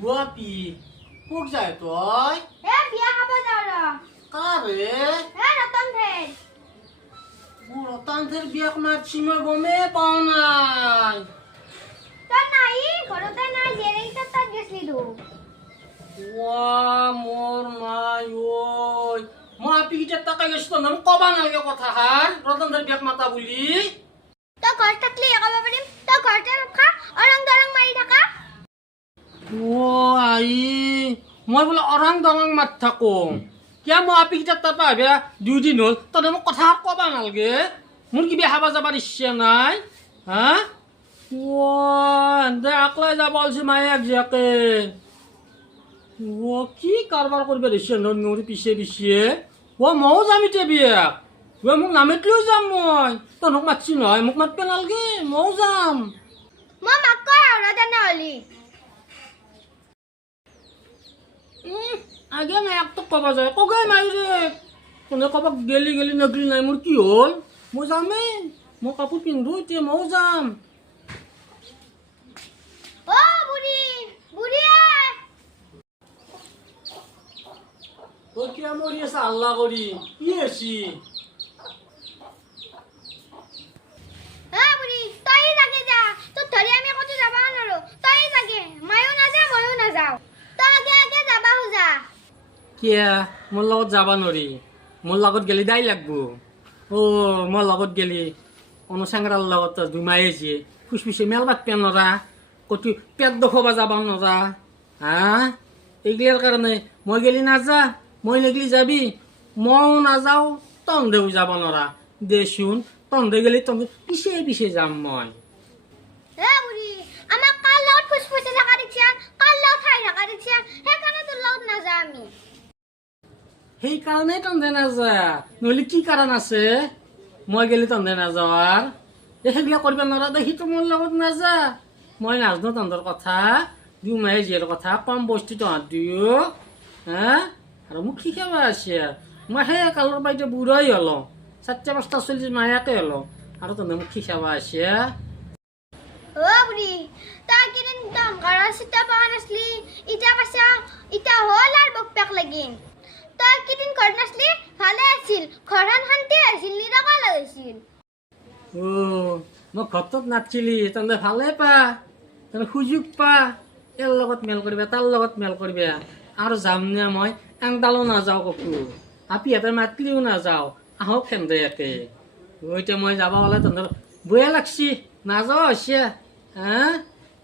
Wapi, kok যায় তই? বিয়া খাব যাওঁ ৰ। কাৰে? ৰতন থেৰ। ৰতনথেৰ বিয়াক মাৰছি মই গমে পাও নাই। তই নাই ঘৰতে নাই জেৰেইটা তাত গেছলি দু। মোর মাই ওই মই আপিকিটা টাকা গেছিল না কবা নালগে কথা হার রতনথের বিয়াক মাতা বুলি। তই ঘৰত থাকলি ক'ব পাৰিম তই ঘৰতে ৰখা অৰং দৰং মাৰি থাকা। আই মই বোলে অৰাং দৰাং মাত থাকো কিয় মই আপিকিটা তাপা ভাবিয়া 2 দিন হল তই মোক কথা কবা নালগে মোৰ কি বিয়া খাবা যাবার ইচ্ছা নাই হা এন্দে আকলাই যাব অলছি মায়াক জিয়াকে কি কারবার করবে দিছে নর পিছে পিছে মও যাম এতিয়া বিয়াক মোক নামিতলেও যাম মই তই মোক মাতছি নহয় মোক মাতবে নালগে মও যাম মই মাক কয় আৰু তেনেহ'লি আগে মায়াক তো কবা যায় কগাই মাইরে কোনে কবাক গেলি গেলি নগলি নাই মোর কি হল মই যামে মই কাপোৰ পিন্ধো এতিয়া মও যাম ও বুঢ়ী বুঢ়ী তোৰ কিয়া মৰি আছে আল্লাহ কৰি কি আছি বুঢ়ী তই যাগে যা তোৰ ধৰি আমি ক'তো যাব নোৱাৰো তই যাগে ময়ো নাযাওঁ ময়ো নাযাওঁ তই আগে আগে যাবা খোজা কিয়া মোর লগত যাবা নরি মোর লগত গেলি দাই লাগবো মোর লগত গেলি কোনো চেংরার লগত দুমাই আছে ফুসফুসে মেলবাত পে নরা কত পেট দখবা যাবা নরা এগুলার কারণে মই গেলি নাযা মই নেগলি যাবি মও নাযাও তন্দেও যাব নরা দেশুন তন্দে গেলি তন্দে পিছে পিছে যাম মই বুঢ়ী আমাক কাৰ লগত ফুচফুচি থকা দেখিছা কাৰ লগত খাই থকা দেখিছা সেইকাৰণে তোৰ লগত নাযাওঁ আমি সেই কারণে তন্দে নাযা নহলে কি কারণ আছে মই গেলি তন্দে নাযাওয়ার সেগুলা করবে নরা দেখি তো মোর লগত নাযা মই নাজনো তন্দর কথা দিও মায়ে জিয়ের কথা কম বস্তু তহাত দিও আর মোক শিখাবা আছে মই সেই কালৰ বাইতে বুঢ়াই হলো 4-5টা চল্লি মায়াকে হলো আৰু তন্দে মোক শিখাবা আছে বুঢ়ী তই কেইদিন দম ঘৰৰ চিটা পোৱা নাছলি ইটা কৈছা ইটা হ'ল আৰু বক পেক লাগিন তই কেইদিন ঘৰত নাছলি ভালে আছিল ঘৰখন শান্তি আছিল নিৰকাল হৈছিল মই ঘৰটোত নাথিলি তন্দে ভালে পা তন্দে সুযোগ পা এর লগত মেল করবে তার লগত মেল করবে আর যাম না মই আংডালো নাযাও ককু আপি হাতে মাতলিও নাযাও আহ ফেন্দে একে ওইটা মই যাবা ওলা তন্দর বয়া লাগছি নাযাও আছে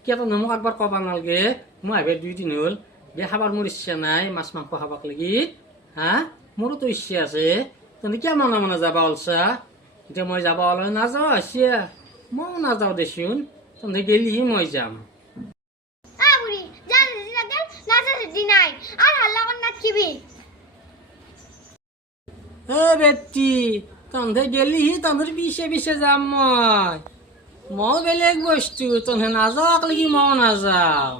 কিয় তন্দে মোক একবার কবা নালগে মই ভাবে 2 দিন হল বিয়া খাবার মোর ইচ্ছা নাই মাছ মাংস খাবাক লাগি মোরও তো ইচ্ছা আছে তন্দে কিয় মনে মনে যাবা অলছা এতিয়া মই যাবা ওলা নাযাও আছে মও নাযাও দেচোন তন্দে গেলিহি মই যাম বুঢ়ী যা যদি লাগিল নাযা যদি নাই আর হাল্লা কর নাথকিবি বেটি তন্ধে গেলিহি তন্ধের পিছে পিছে যাম মই বেলেগ বস্তু তন্ধে নাযাও লাগি মও নাযাও